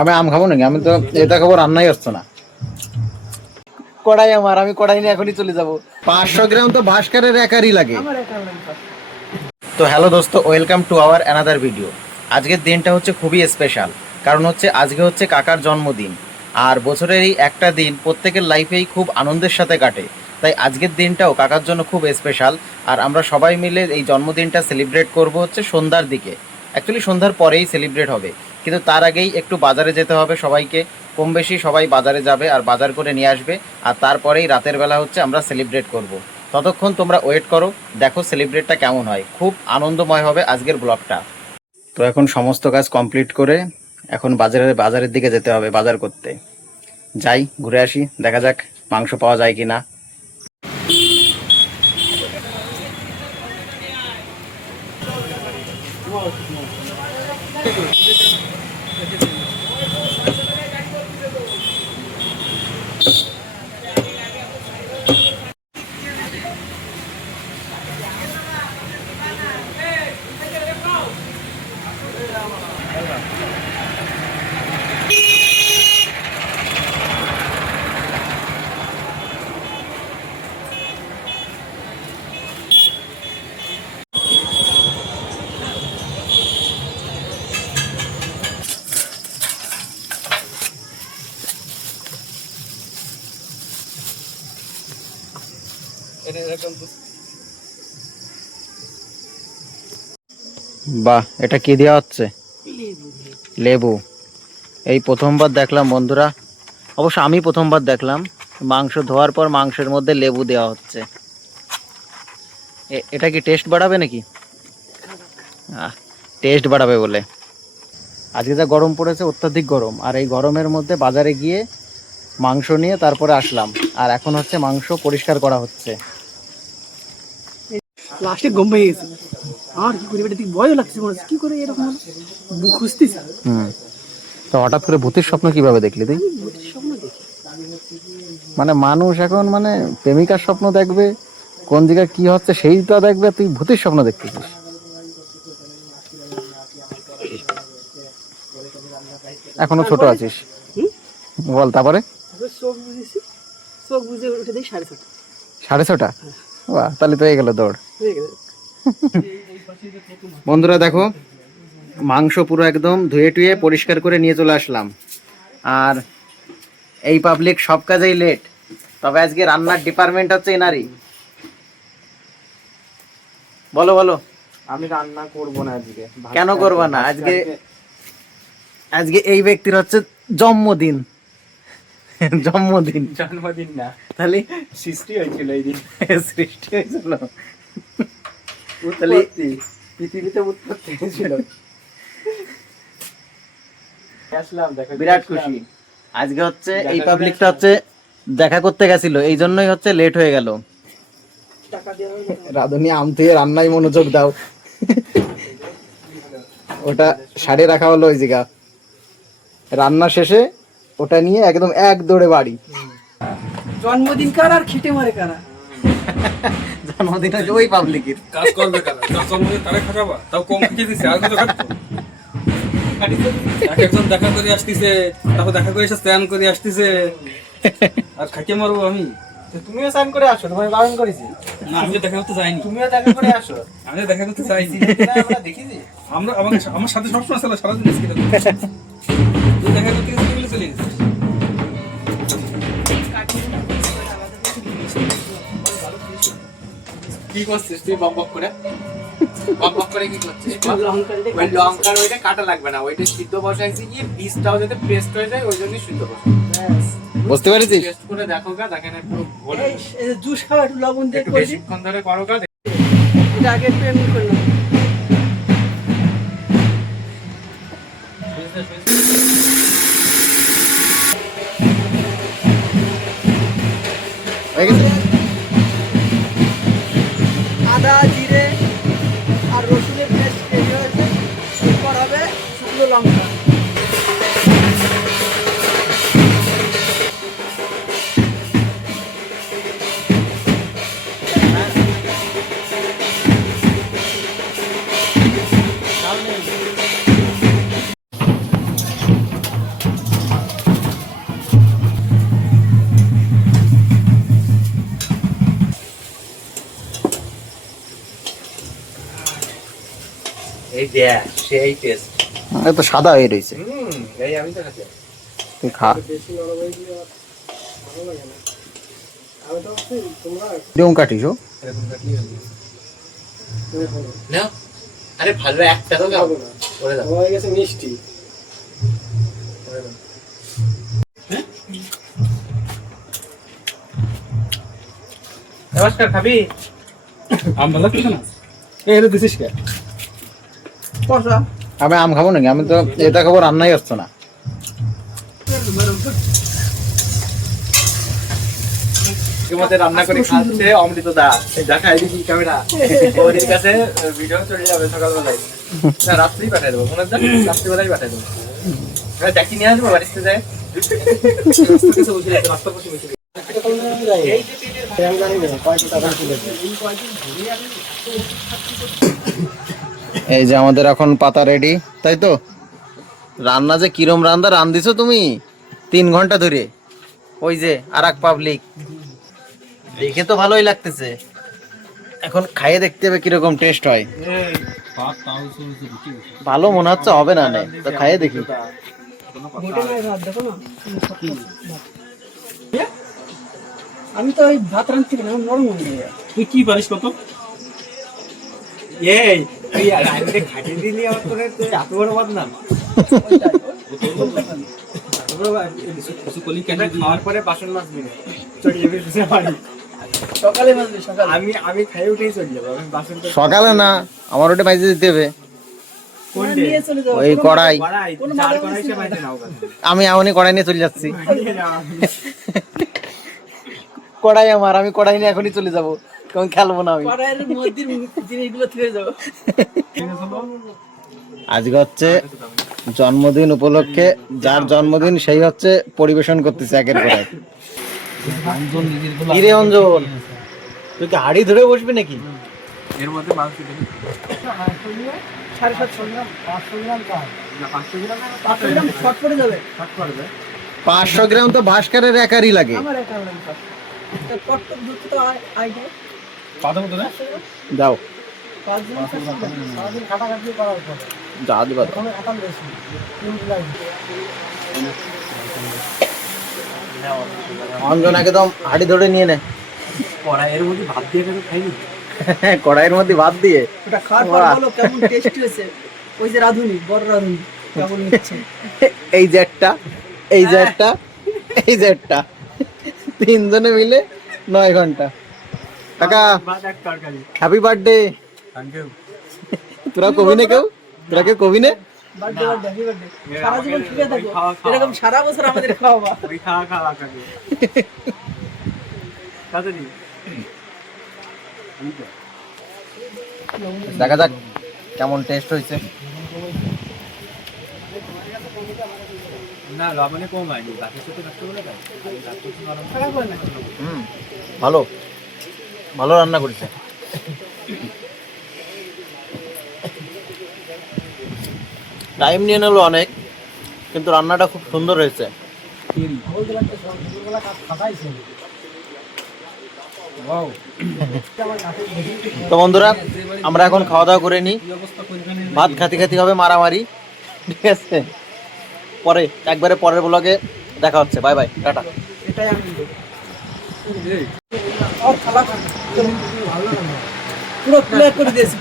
আমি আম খাবো নাকি? আমি তো এটা খাবো, রান্নাই আসতো না। কড়াই আমার, আমি কড়াই নিয়ে এখনই চলে যাবো। 500 গ্রাম তো ভাস্করের একারই লাগে। তো হ্যালো দোস্ত, welcome to our another video. আজকের দিনটা হচ্ছে খুবই স্পেশাল, কারণ হচ্ছে আজকে হচ্ছে কাকার জন্মদিন। আর বছরের এই একটা দিন প্রত্যেকের লাইফেই খুব আনন্দের সাথে কাটে, তাই আজকের দিনটাও কাকার জন্য খুব স্পেশাল। আর আমরা সবাই মিলে এই জন্মদিনটা সেলিব্রেট করব হচ্ছে সন্ধ্যার দিকে। অ্যাকচুয়ালি সন্ধ্যার পরেই সেলিব্রেট হবে, কিন্তু তার আগেই একটু বাজারে যেতে হবে সবাইকে। কম বেশি সবাই বাজারে যাবে আর বাজার করে নিয়ে আসবে, আর তারপরেই রাতের বেলা হচ্ছে আমরা সেলিব্রেট করব। ততক্ষণ তোমরা ওয়েট করো, দেখো সেলিব্রেটটা কেমন হয়। খুব আনন্দময় হবে আজকের ব্লগটা। তো এখন সমস্ত কাজ কমপ্লিট করে এখন বাজারের দিকে যেতে হবে বাজার করতে। যাই, ঘুরে আসি, দেখা যাক মাংস পাওয়া যায় কি না। বাহ, এটা কি দেওয়া হচ্ছে? লেবু। এই প্রথমবার দেখলাম বন্ধুরা, অবশ্য আমি প্রথমবার দেখলাম মাংস ধোয়ার পর মাংসের মধ্যে লেবু দেওয়া হচ্ছে। এটা কি টেস্ট বাড়াবে নাকি? টেস্ট বাড়াবে বলে। আজকে যা গরম পড়েছে, অত্যাধিক গরম, আর এই গরমের মধ্যে বাজারে গিয়ে মাংস নিয়ে তারপরে আসলাম। আর এখন হচ্ছে মাংস পরিষ্কার করা হচ্ছে। লাস্টে গম ভেঙে গেছে। আর কি করি, এটা ঠিক ভয় লাগছে, মনে হচ্ছে কি করে এরকম হলো, বুক খুঁজতেছি। তো হঠাৎ করে ভূতের স্বপ্ন কিভাবে দেখলি তুই? স্বপ্ন দেখি মানে মানুষ এখন মানে প্রেমিকার স্বপ্ন দেখবে, কোন জায়গায় কি হচ্ছে সেইটা দেখবে, তুই ভূতের স্বপ্ন দেখতেছিস? এখনো ছোট আছিস, বল। তারপরে চোখ বুঝেছি, চোখ বুঝে উঠে দেখি 6:30। 6:30? বাহ, তাহলে তো হয়ে গেল দৌড়। হয়ে গেছে। বন্ধুরা দেখো, মাংস পুরো একদম ধুয়ে টুয়ে পরিষ্কার করে নিয়ে চলে আসলাম। আর এই পাবলিক সব কাজেই লেট, তবে আজকে রান্নার ডিপার্টমেন্ট হচ্ছে এনারই। বলো বলো। আমি রান্না করব না আজকে। কেন করবা না? আজকে আজকে এই ব্যক্তির হচ্ছে জন্মদিন। জন্মদিন জন্মদিন না, তাহলে সৃষ্টি হয়েছিল এই দিন। সৃষ্টি হয়েছিল, উৎপত্তি, পৃথিবীতে উৎপত্তি হয়েছিল। আসলাম, দেখো বিরাট খুশি। আজকে হচ্ছে এই পাবলিকটা হচ্ছে দেখা করতে গেছিল, এই জন্যই হচ্ছে লেট হয়ে গেল। রাধুনি আম থেকে রান্নায় মনোযোগ দাও। ওটা সারে রাখা হলো ওই জায়গা, রান্না শেষে ওটা নিয়ে একদম এক দৌড়ে বাড়ি। জন্মদিন কার আর খিটে মারে কারা? জন্মদিন হচ্ছে ওই পাবলিকের। কাজ করবে কারা? যার জন্মদিন তারা খাটাবা, তাও কম খেয়ে দিচ্ছে, আর কিছু খাটতো। এক একজন দেখা করে আসতেছে, তারপর দেখা করে এসে স্নান করে আসতেছে, আর খাইতে মারবো আমি? তুমিও স্নান করে আসো, তোমায় বারণ করেছি। না, আমি তো দেখা করতে যাইনি। তুমিও দেখা করে আসো। আমি তো দেখা করতে চাইছি। আমরা দেখিছি। আমার সাথে সবসময় ছিল, সারাদিন স্কিল তুই দেখা করতে গেছিস বলে চলে গেছিস। কি করছিস তুই বক বক করে? বক বক করে কি করছিস? ওই লঙ্কার ওইটা কাটা লাগবে না, ওইটা সিদ্ধ বসাইছি কি বীজটাও যাতে পেস্ট হয়ে যায়, ওই জন্যই সিদ্ধ বসাই। বুঝতে পেরেছিস? টেস্ট করে দেখো গা, দেখেন একটু বলে এই জুস খাওয়া, একটু লবণ দিয়ে একটু করে দিই। বেশিক্ষণ ধরে করো গা। এটা আগে একটু এমনি করলাম। হয়ে গেছে? আদা, জিরে আর রসুনের পেস্ট রেডি হয়েছে। এরপর হবে শুকনো লঙ্কা। এই দেখ সেই টেস্ট। এ তো সাদা হয়ে রয়েছে। এই আমি তো খাচ্ছি। তুই খা। এরকম কাটিস ও? এরকম কাটলেই হবে। না আরে ভালো একটা তো খাবো না ওরে দাও হয়ে গেছে মিষ্টি। ওরে দাও। নমস্কার খাবি? আম ভালো লাগছে না? এই হলো দিছিস কে? কষা আমি আম খাবো নাকি? আমি তো এটা খাবো, রান্নাই আসতো না। আমাদের রান্না করে খাচ্ছে অমৃত দা। দেখা এদিকে ক্যামেরা ওর কাছে ভিডিও চলে যাবে সকালবেলায়। না রাত্রেই পাঠিয়ে দেবো, মনে হয় রাত্রিবেলায় পাঠিয়ে দেবো। হ্যাঁ দেখি নিয়ে আসবো বাড়িতে যায়। রাস্তা বসে বসে এই যে আমাদের এখন পাতা রেডি, তাই তো? রান্না যে কিরম রান্না রান্ধিছো তুমি 3 ঘন্টা ধরে। ওই যে আরেক পাবলিক, দেখে তো ভালোই লাগতেছে, এখন খাইয়ে দেখতে হবে কিরকম টেস্ট হয়। ভালো মনে হচ্ছে হবে না, নে তো খাইয়ে দেখি। মোটে নাই ভাত, দেখো না আমি তো ওই ভাত রাঁধছি না, নরম হয়ে যায়। তুই কি পারিস কত? এই তুই রাইতে খাটিয়ে দিলি আমার তোরে, তুই এত বড় বদনাম। কিছু কলি কেন খাওয়ার পরে বাসন মাজবি না, চড়িয়ে বেরিয়ে বাড়ি। সকালে বাজবে, সকালে আমি খাইয়ে উঠেই চলে যাবো, আমি বাসনটা সকালে না, আমার ওটা বাইজে দিতে হবে। আমরা নিয়ে চলে যাবো। ওই কড়াই, কড়াই কোনো চার মাথা কড়াই মুছি সে না। বাইতে নাও কথা। আমি এমনই কড়াই নিয়ে চলে যাচ্ছি। নিয়ে যাও। কড়াই আমার, আমি কড়াই নিয়ে এখনই চলে যাবো, কারণ খেলবো না আমি। কড়াইয়ের মধ্যে জিনিসগুলো থেকে যাবো। আজকে হচ্ছে জন্মদিন উপলক্ষে, যার জন্মদিন সেই হচ্ছে পরিবেশন করতেছে একের পর এক। কিরে অঞ্জন, তুই কি হাড়ি ধরে বসবি নাকি? এর মধ্যে মাংস দেবে 750 গ্রাম, 500 গ্রাম কাজ। না 500 গ্রাম 500 গ্রাম শর্ট পড়ে যাবে। কাট করবে। 500 গ্রাম তো ভাস্করের একারই লাগে। আমার একটা লাগবে। কত দুধ তো আইডে পাতা মতো না? যাও 5 জন সারাদিন খাটাখাটি করার পর যা দিবা। ওখানে খাটাল বেশি। অঞ্জন একদম হাড়ি ধরে নিয়ে নে। কড়াইয়ের মধ্যে ভাত দিয়ে কেন খাইনি? কড়াইয়ের মধ্যে ভাত দিয়ে। এটা খাওয়ার পর বাহ। বলো কেমন টেস্টি হয়েছে। ওই যে রাধুনি, বড় রাধুনি কেমন হচ্ছে। এই যে একটা, এই যে একটা, এই যে একটা, 3 জনে মিলে 9 ঘন্টা। কাকা ভাত এক তরকারি। Happy birthday. Thank you. তোরা কবি না কেউ? তোরা কেউ কবি না? Birthday birthday happy birthday. সারা আমাকে জীবন খেয়ে থাকো। ওই খাওয়া খাওয়া। এরকম সারা বছর আমাদের খাওয়াবা। ওই খাওয়া খাওয়া কাকে? তাড়াতাড়ি। দেখা যাক কেমন টেস্ট হয়েছে। না লবণে কম হয়নি, গাছের সাথে কাটতে বলে তাই। খারাপ হয় না। ভালো, ভালো রান্না করেছে। টাইম নিয়ে নিল অনেক, কিন্তু রান্নাটা খুব সুন্দর হয়েছে। তো বন্ধুরা, আমরা এখন খাওয়া দাওয়া করে নিই। ভাত খাতি খাতি হবে মারামারি, ঠিক আছে? পরে একবারে পরের ব্লগে দেখা হচ্ছে। Bye bye, tata. এটাই আমি আর খালা খান। পুরো প্লে করে দিয়েছি।